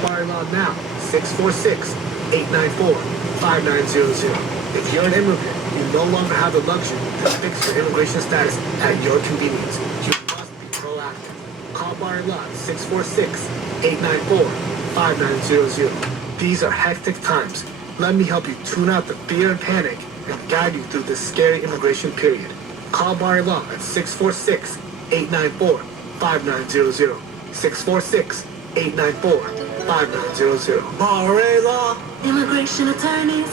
Parallak's now, 646-894-5900. If you're an immigrant, you no longer have the luxury to fix your immigration status at your convenience. You must be proactive. Call Parallak's 646-894-5900. These are hectic times. Let me help you tune out the fear and panic and guide you through this scary immigration period. Call Parallak's at 646-894-5900. 646-894-5900. Parallak's Immigration attorneys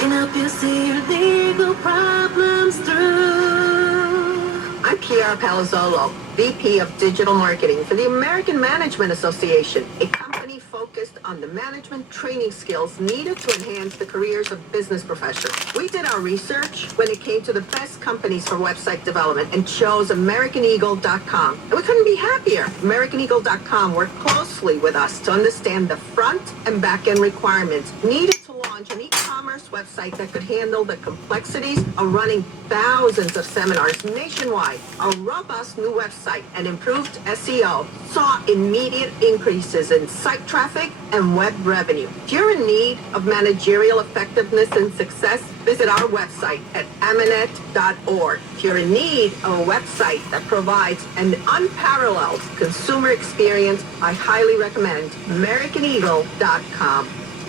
can help you see your legal problems through. I'm Kiara Palazzolo, VP of Digital Marketing for the American Management Association, a company focused on the management training skills needed to enhance the careers of business professionals. We did our research when it came to the best companies for website development and chose AmericanEagle.com. And we couldn't be happier. AmericanEagle.com worked closely with us to understand the front and back end requirements needed to launch an e-commerce website that could handle the complexities of running thousands of seminars nationwide. A robust new website and improved SEO saw immediate increases in site traffic and web revenue. If you're in need of managerial effectiveness and success, visit our website at amanet.org. If you're in need of a website that provides an unparalleled consumer experience, I highly recommend AmericanEagle.com.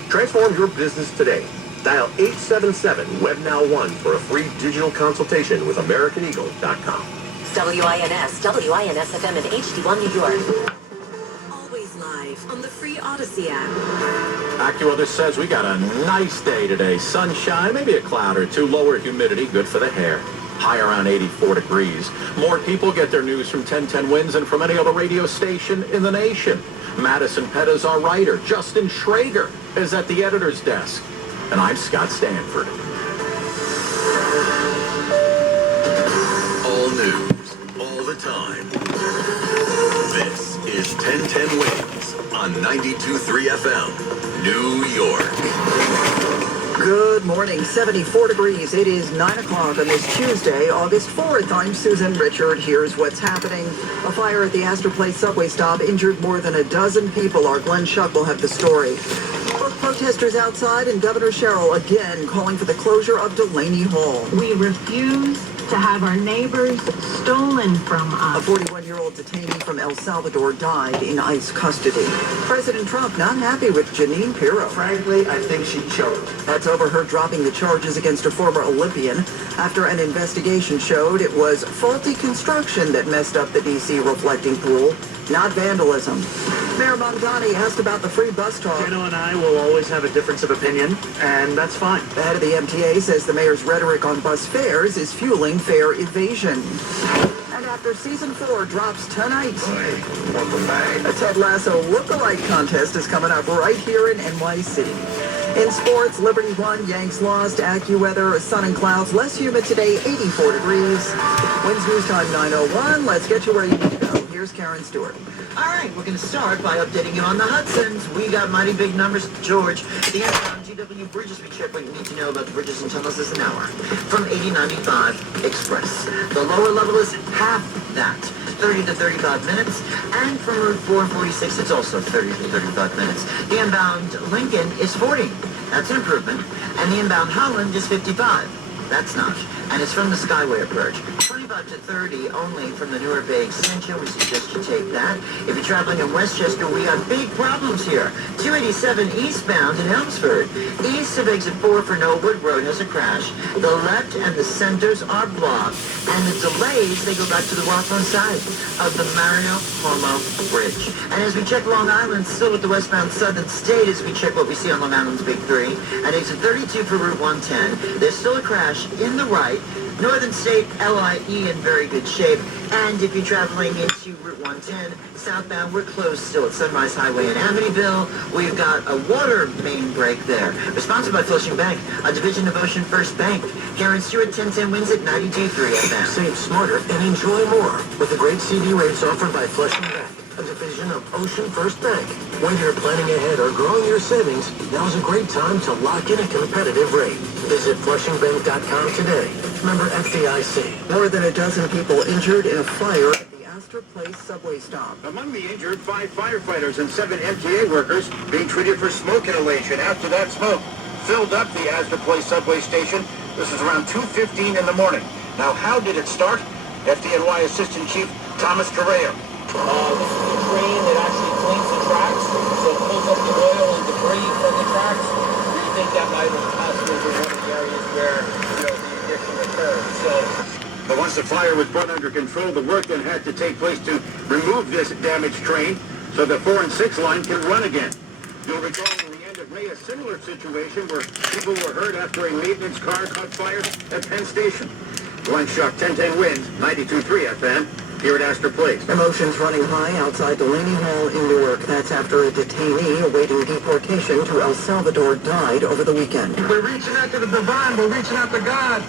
Transform your business today. Dial 877-WebNow1 for a free digital consultation with AmericanEagle.com. WINS FM in HD1 New York. Always live on the free Odyssey app. AccuWeather says we got a nice day today. Sunshine, maybe a cloud or two, lower humidity, good for the hair. High around 84 degrees. More people get their news from 1010 Winds than from any other radio station in the nation. Madison Pett is our writer. Justin Schrager is at the editor's desk. And I'm Scott Stanford. All news, all the time. This is 1010 Winds on 92.3 FM, New York. Good morning, 74 degrees. It is 9 o'clock on this Tuesday, August 4th. I'm Susan Richard. Here's what's happening. A fire at the Astor Place subway stop injured more than a dozen people. Our Glenn Schuck will have the story. Both protesters outside and Governor Sherrill again calling for the closure of Delaney Hall. We refuse to have our neighbors stolen from us. A 41-year-old detainee from El Salvador died in ICE custody. President Trump not happy with Jeanine Pirro. Frankly, I think she choked. That's over her dropping the charges against a former Olympian after an investigation showed it was faulty construction that messed up the D.C. reflecting pool, not vandalism. Mayor Mamdani asked about the free bus talk. Jeno and I will always have a difference of opinion, and that's fine. The head of the MTA says the mayor's rhetoric on bus fares is fueling fare evasion. And after season 4 drops tonight, a Ted Lasso look-alike contest is coming up right here in NYC. In sports, Liberty won, Yanks lost, AccuWeather, sun and clouds, less humid today, 84 degrees. Winds News Time 9:01. Let's get you where you need to go. Here's Karen Stewart. All right, we're going to start by updating you on the Hudsons. We got mighty big numbers, George. The outbound GW bridges, we check what you need to know about the bridges and tunnels this an hour. From 8095 Express. The lower level is half that, 30 to 35 minutes. And from Route 4 and 46, it's also 30 to 35 minutes. The inbound Lincoln is 40. That's an improvement. And the inbound Holland is 55. That's not. And it's from the Skyway approach. 25 to 30 only from the Newark Bay Extension. We suggest you take that. If you're traveling in Westchester, we got big problems here. 287 eastbound in Elmsford. East of exit 4 for Norwood Road has a crash. The left and the centers are blocked. And the delays, they go back to the Rockland side of the Marino-Homo Bridge. And as we check Long Island, still with the westbound Southern State, as we check what we see on Long Island's Big 3. At exit 32 for Route 110, there's still a crash in the right. Northern State, LIE in very good shape. And if you're traveling into Route 110, southbound, we're closed still at Sunrise Highway in Amityville. We've got a water main break there. Responsible by Flushing Bank, a division of Ocean First Bank. Karen Stewart, 1010 Winds at 92.3 FM. Save smarter and enjoy more with the great CD rates offered by Flushing Bank, a division of Ocean First Bank. When you're planning ahead or growing your savings, now's a great time to lock in a competitive rate. Visit FlushingBank.com today. Member FDIC. More than a dozen people injured in a fire at the Astor Astor Place subway stop. Among the injured, 5 firefighters and 7 MTA workers being treated for smoke inhalation after that smoke filled up the Astor Place subway station. This is around 2:15 in the morning. Now, how did it start? FDNY Assistant Chief Thomas Correa. This is the train that actually cleans the tracks, so it pulls up the oil and debris from the tracks. We think that might have passed over one of the areas where, the ignition occurred. But once the fire was brought under control, the work then had to take place to remove this damaged train so the 4 and 6 line can run again. You'll recall in the end of May a similar situation where people were hurt after a maintenance car caught fire at Penn Station. Glenn Schuck, 1010 Winds, 92.3 FM, here at Astor Place. Emotions running high outside Delaney Hall in Newark. That's after a detainee awaiting deportation to El Salvador died over the weekend. We're reaching out to the divine. We're reaching out to God.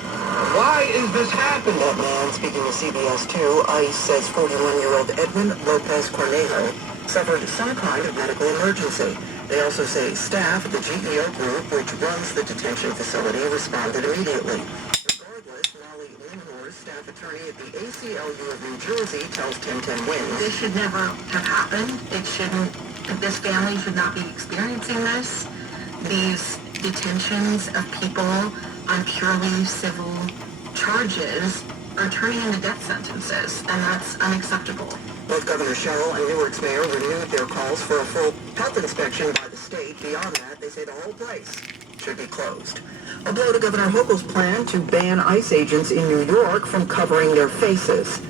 Why is this happening? That man, speaking to CBS 2, ICE says 41-year-old Edwin Lopez Cornejo suffered some kind of medical emergency. They also say staff at the GEO group, which runs the detention facility, responded immediately. Staff attorney at the ACLU of New Jersey tells 1010 Winds. This should never have happened. This family should not be experiencing this. These detentions of people on purely civil charges are turning into death sentences, and that's unacceptable. Both Governor Sherrill and Newark's mayor renewed their calls for a full health inspection by the state. Beyond that, they say the whole place should be closed. A blow to Governor Hochul's plan to ban ICE agents in New York from covering their faces.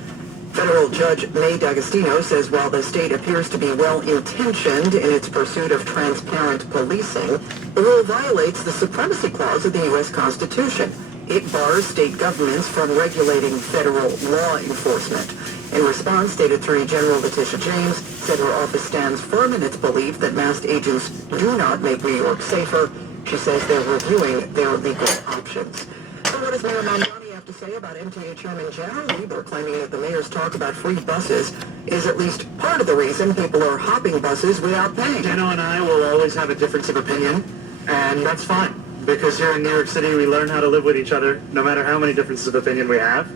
Federal Judge May D'Agostino says while the state appears to be well-intentioned in its pursuit of transparent policing, the rule violates the Supremacy Clause of the U.S. Constitution. It bars state governments from regulating federal law enforcement. In response, State Attorney General Letitia James said her office stands firm in its belief that masked agents do not make New York safer. She says they're reviewing their legal options. So what does Mayor Mamdani have to say about MTA Chairman General Lieber claiming that the mayor's talk about free buses is at least part of the reason people are hopping buses without paying? Jeno and I will always have a difference of opinion, and that's fine. Because here in New York City, we learn how to live with each other, no matter how many differences of opinion we have.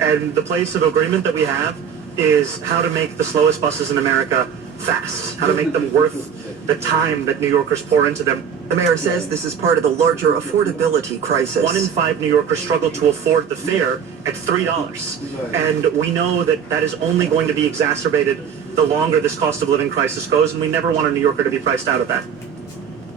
And the place of agreement that we have is how to make the slowest buses in America fast, how to make them worth the time that New Yorkers pour into them. The mayor says this is part of the larger affordability crisis. 1 in 5 New Yorkers struggle to afford the fare at $3. And we know that that is only going to be exacerbated the longer this cost of living crisis goes, and we never want a New Yorker to be priced out of that.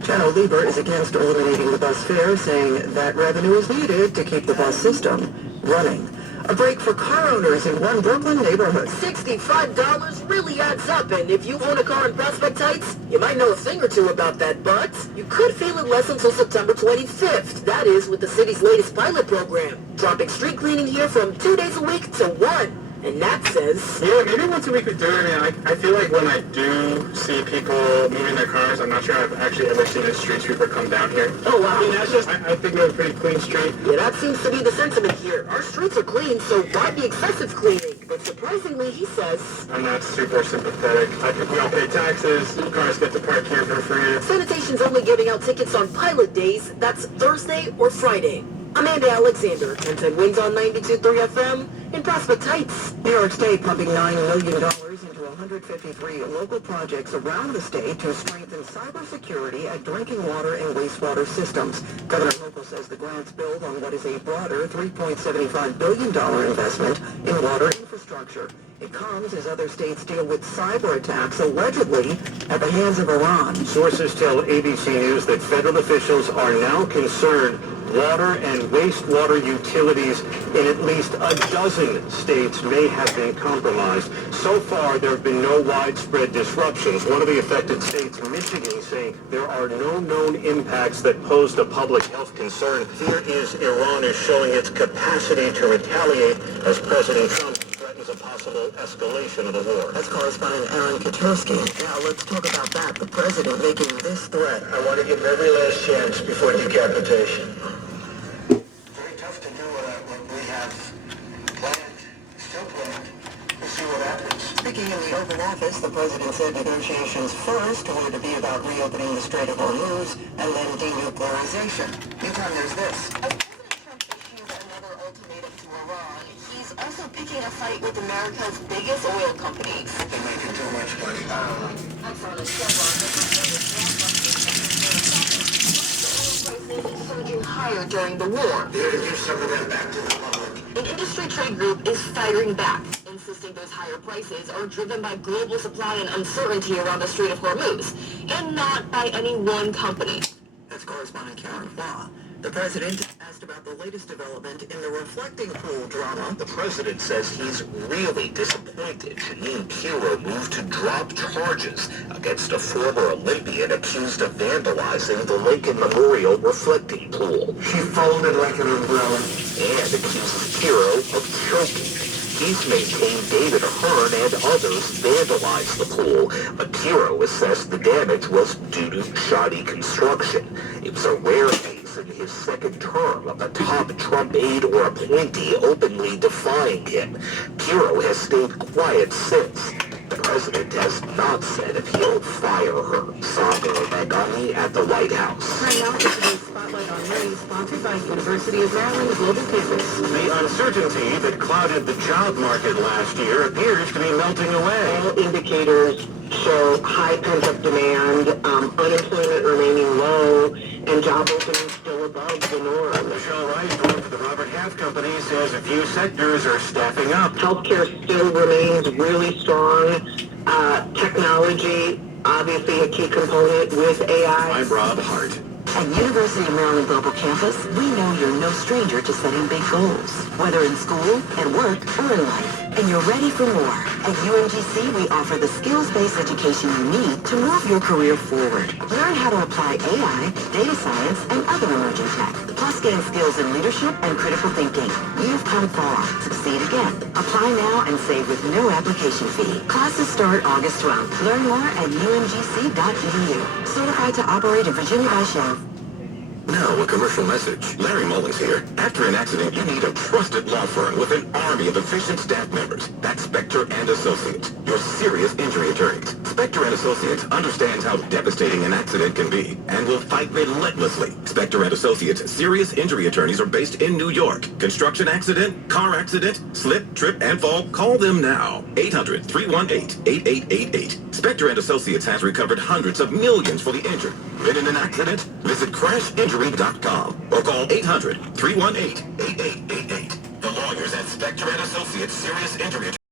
General Lieber is against eliminating the bus fare, saying that revenue is needed to keep the bus system running. A break for car owners in one Brooklyn neighborhood. $65 really adds up, and if you own a car in Prospect Heights, you might know a thing or two about that, but you could feel it less until September 25th. That is with the city's latest pilot program, dropping street cleaning here from 2 days a week to 1. And Nat says... Yeah, maybe once a week would do it. I mean, I feel like when I do see people moving their cars, I'm not sure I've actually ever seen a street sweeper come down here. Oh, wow. I mean, that's just... I think we have a pretty clean street. Yeah, that seems to be the sentiment here. Our streets are clean, so why the excessive cleaning? But surprisingly, he says... I'm not super sympathetic. I think we all pay taxes. Cars get to park here for free. Sanitation's only giving out tickets on pilot days. That's Thursday or Friday. Amanda Alexander, 1010 Winds on 92.3 FM in Prospect Heights. New York State pumping $9 million into 153 local projects around the state to strengthen cybersecurity at drinking water and wastewater systems. Governor Hochul says the grants build on what is a broader $3.75 billion investment in water infrastructure. It comes as other states deal with cyber attacks allegedly at the hands of Iran. Sources tell ABC News that federal officials are now concerned water and wastewater utilities in at least a dozen states may have been compromised. So far, there have been no widespread disruptions. One of the affected states, Michigan, saying there are no known impacts that pose a public health concern. Fear is Iran is showing its capacity to retaliate as President Trump threatens a possible escalation of the war. That's correspondent Aaron Katersky. Now let's talk about that. The president making this threat. I want to give him every last chance before decapitation. Very tough to do what we have planned, still planned. We'll see what happens. Speaking in the Oval Office, the president said negotiations first were to be about reopening the Strait of Hormuz and then denuclearization. Meantime, there's this. As President Trump issued another ultimatum to Iran, he's also picking a fight with America's biggest oil companies. They're making too much money. Surging higher during the war. Here to give some of that back to the public. The industry trade group is firing back, insisting those higher prices are driven by global supply and uncertainty around the Strait of Hormuz, and not by any one company. That's correspondent Karen Hua. The president asked about the latest development in the reflecting pool drama. The president says he's really disappointed Janine Pirro moved to drop charges against a former Olympian accused of vandalizing the Lincoln Memorial reflecting pool. She folded like an umbrella. And accuses Pirro of choking. He's maintained David Hearn and others vandalized the pool, but Pirro assessed the damage was due to shoddy construction. It was a rare case in his second term of a top Trump aide or appointee openly defying him. Pirro has stayed quiet since. The president has not said if he'll fire her. Saga Magani at the White House. Right now, today's Spotlight on Money, sponsored by University of Maryland Global Campus. The uncertainty that clouded the job market last year appears to be melting away. All indicators show high pent-up demand, unemployment remaining low, and job openings still above the norm. Michelle Rice, one for the Robert Half Company, says a few sectors are staffing up. Healthcare still remains really strong. Technology, obviously a key component with AI. I'm Rob Hart. At University of Maryland Global Campus, we know you're no stranger to setting big goals, whether in school, at work, or in life. And you're ready for more. At UMGC, we offer the skills-based education you need to move your career forward. Learn how to apply AI, data science, and other emerging tech. Plus gain skills in leadership and critical thinking. You've come far. Succeed again. Apply now and save with no application fee. Classes start August 12th. Learn more at umgc.edu. Certified to operate in Virginia by Sheriff. Now, a commercial message. Larry Mullins here. After an accident, you need a trusted law firm with an army of efficient staff members. That's Spector and Associates, your serious injury attorneys. Spector and Associates understands how devastating an accident can be and will fight relentlessly. Spector and Associates serious injury attorneys are based in New York. Construction accident, car accident, slip, trip, and fall. Call them now. 800-318-8888. Spector and Associates has recovered hundreds of millions for the injured. Been in an accident? Visit crashinjury.com or call 800-318-8888. The lawyers at Spector and Associates serious injury